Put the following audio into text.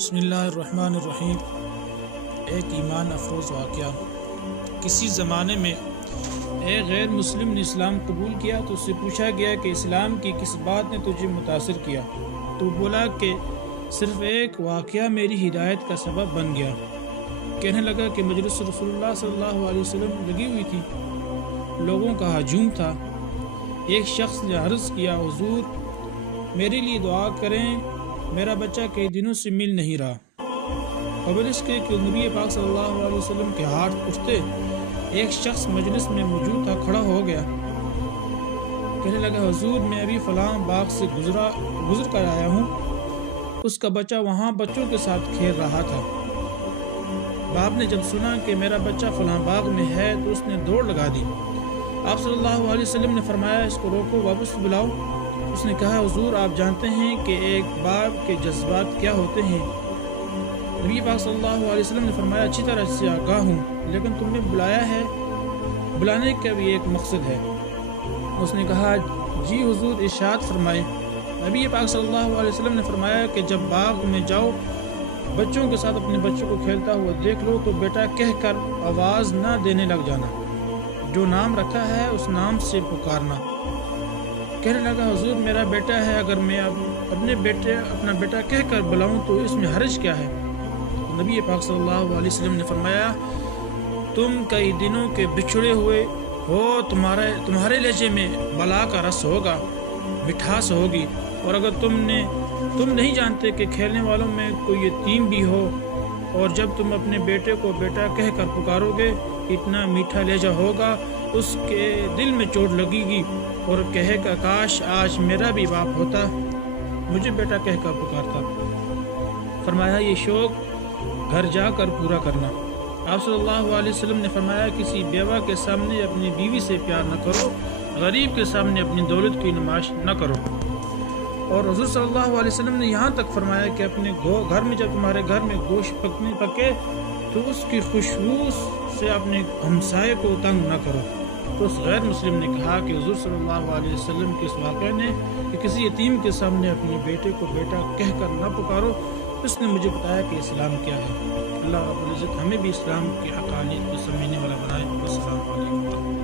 بسم اللہ الرحمن الرحیم۔ ایک ایمان افروز واقعہ۔ کسی زمانے میں ایک غیر مسلم نے اسلام قبول کیا تو اس سے پوچھا گیا کہ اسلام کی کس بات نے تجھے متاثر کیا؟ تو بولا کہ صرف ایک واقعہ میری ہدایت کا سبب بن گیا۔ کہنے لگا کہ مجلس رسول اللہ صلی اللہ علیہ وسلم لگی ہوئی تھی، لوگوں کا ہجوم تھا۔ ایک شخص نے عرض کیا، حضور میرے لیے دعا کریں، میرا بچہ کئی دنوں سے مل نہیں رہا۔ قبل اس کے کہ نبی پاک صلی اللہ علیہ وسلم کے ہاتھ اٹھتے، ایک شخص مجلس میں موجود تھا کھڑا ہو گیا، کہنے لگا، حضور میں ابھی فلاں باغ سے گزر کر آیا ہوں، اس کا بچہ وہاں بچوں کے ساتھ کھیل رہا تھا۔ باپ نے جب سنا کہ میرا بچہ فلاں باغ میں ہے تو اس نے دوڑ لگا دی۔ آپ صلی اللہ علیہ وسلم نے فرمایا، اس کو روکو، واپس بلاؤ۔ اس نے کہا، حضور آپ جانتے ہیں کہ ایک باپ کے جذبات کیا ہوتے ہیں۔ نبی پاک صلی اللہ علیہ وسلم نے فرمایا، اچھی طرح سے آگاہ ہوں، لیکن تم نے بلایا ہے، بلانے کا بھی ایک مقصد ہے۔ اس نے کہا، جی حضور ارشاد فرمائے۔ نبی پاک صلی اللہ علیہ وسلم نے فرمایا کہ جب باغ میں جاؤ، بچوں کے ساتھ اپنے بچوں کو کھیلتا ہوا دیکھ لو تو بیٹا کہہ کر آواز نہ دینے لگ جانا، جو نام رکھا ہے اس نام سے پکارنا۔ کہنے لگا، حضور میرا بیٹا ہے، اگر میں اپنا بیٹا کہہ کر بلاؤں تو اس میں حرج کیا ہے؟ نبی پاک صلی اللہ علیہ وسلم نے فرمایا، تم کئی دنوں کے بچھڑے ہوئے ہو، تمہارے لہجے میں بلا کا رس ہوگا، مٹھاس ہوگی، اور اگر تم نہیں جانتے کہ کھیلنے والوں میں کوئی یتیم بھی ہو، اور جب تم اپنے بیٹے کو بیٹا کہہ کر پکارو گے، اتنا میٹھا لہجہ ہوگا، اس کے دل میں چوٹ لگے گی اور کہے گا، کاش آج میرا بھی باپ ہوتا، مجھے بیٹا کہہ کر پکارتا۔ فرمایا، یہ شوق گھر جا کر پورا کرنا۔ آپ صلی اللہ علیہ وسلم نے فرمایا، کسی بیوہ کے سامنے اپنی بیوی سے پیار نہ کرو، غریب کے سامنے اپنی دولت کی نمائش نہ کرو۔ اور حضور صلی اللہ علیہ وسلم نے یہاں تک فرمایا کہ اپنے گھر میں جب تمہارے گھر میں گوشت پکے تو اس کی خوشبو سے اپنے ہمسائے کو تنگ نہ کرو۔ تو اس غیر مسلم نے کہا کہ حضور صلی اللہ علیہ وسلم کے اس واقعے نے کہ کسی یتیم کے سامنے اپنے بیٹے کو بیٹا کہہ کر نہ پکارو، اس نے مجھے بتایا کہ اسلام کیا ہے۔ اللہ رب العزت ہمیں بھی اسلام کے حقانیت کو سمجھنے والا بنائے۔ السلام علیکم۔